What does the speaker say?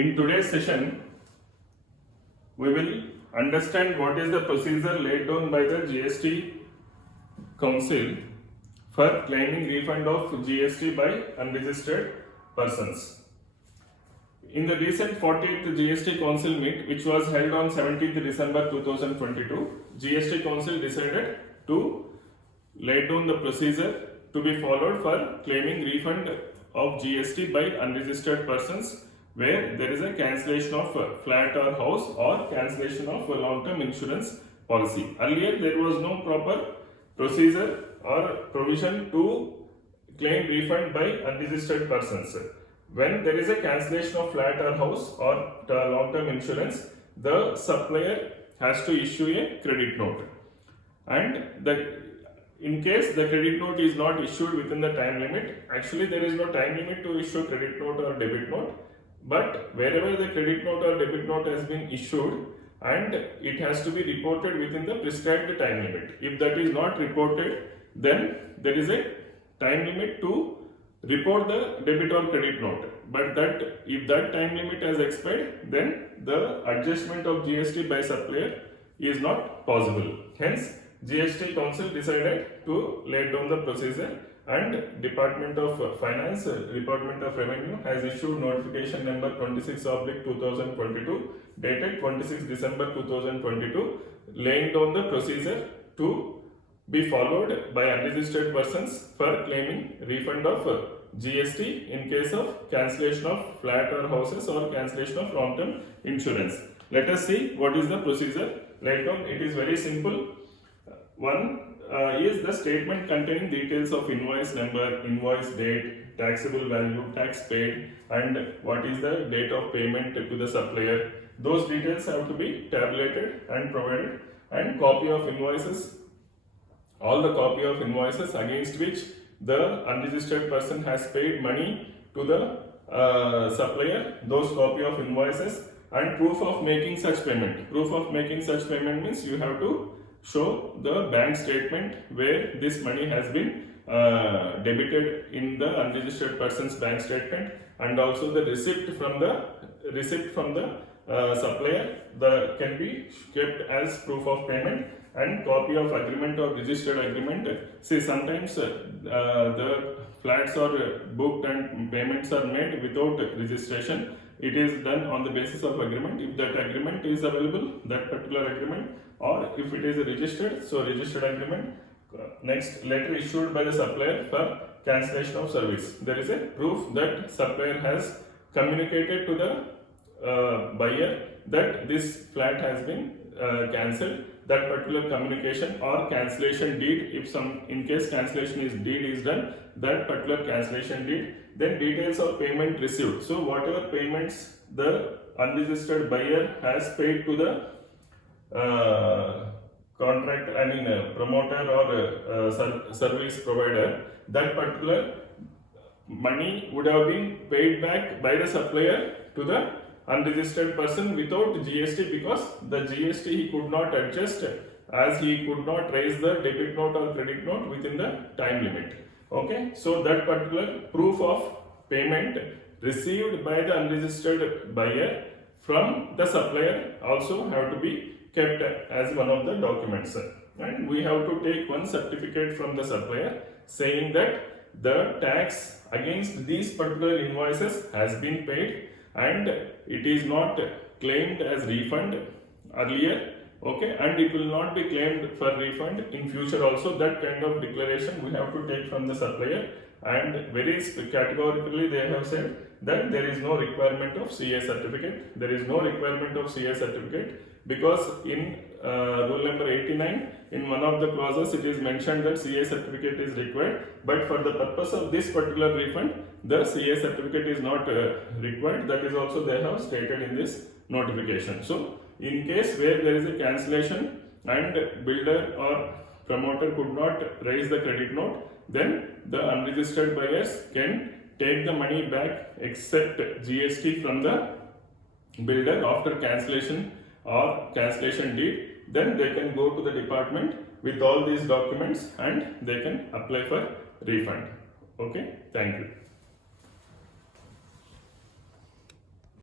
In today's session, we will understand what is the procedure laid down by the GST Council for claiming refund of GST by unregistered persons. In the recent 40th GST Council meet, which was held on 17th December 2022, GST Council decided to lay down the procedure to be followed for claiming refund of GST by unregistered persons where there is a cancellation of a flat or house or cancellation of a long-term insurance policy. Earlier there was no proper procedure or provision to claim refund by unregistered persons. When there is a cancellation of flat or house or long-term insurance, the supplier has to issue a credit note, and in case the credit note is not issued within the time limit, actually there is no time limit to issue credit note or debit note, but wherever the credit note or debit note has been issued, and it has to be reported within the prescribed time limit. If that is not reported, then there is a time limit to report the debit or credit note, but that if that time limit has expired, then the adjustment of GST by supplier is not possible. Hence, GST Council decided to lay down the procedure, and Department of Finance, Department of Revenue has issued notification number 26/2022 dated 26 December 2022 laying down the procedure to be followed by unregistered persons for claiming refund of GST in case of cancellation of flat or houses or cancellation of long-term insurance. Let us see what is the procedure laid down. It is very simple. One is the statement containing details of invoice number, invoice date, taxable value, tax paid, and what is the date of payment to the supplier. Those details have to be tabulated and provided, and copy of invoices, all the copy of invoices against which the unregistered person has paid money to the supplier, those copy of invoices, and proof of making such payment. Proof of making such payment means you have to show the bank statement where this money has been debited in the unregistered person's bank statement, and also the receipt from the supplier that can be kept as proof of payment, and copy of agreement or registered agreement. See, sometimes the flats are booked and payments are made without registration. It is done on the basis of agreement. If that agreement is available, that particular agreement, or if it is registered, so registered agreement. Next, letter issued by the supplier for cancellation of service. There is a proof that supplier has communicated to the buyer that this flat has been cancelled. That particular communication or cancellation deed, if in case cancellation deed is done, that particular cancellation deed. Then details of payment received. So whatever payments the unregistered buyer has paid to the promoter or service provider, that particular money would have been paid back by the supplier to the unregistered person without GST, because the GST he could not adjust as he could not raise the debit note or credit note within the time limit. Okay, so that particular proof of payment received by the unregistered buyer from the supplier also have to be kept as one of the documents, and we have to take one certificate from the supplier saying that the tax against these particular invoices has been paid and it is not claimed as refund earlier, okay, and it will not be claimed for refund in future also. That kind of declaration we have to take from the supplier, and very categorically they have said that there is no requirement of CA certificate. There is no requirement of CA certificate because in rule number 89, in one of the clauses it is mentioned that CA certificate is required, but for the purpose of this particular refund the CA certificate is not required. That is also they have stated in this notification. So in case where there is a cancellation and builder or promoter could not raise the credit note, then the unregistered buyers can take the money back except GST from the builder after cancellation or cancellation deed. Then they can go to the department with all these documents and they can apply for refund. Okay, thank you.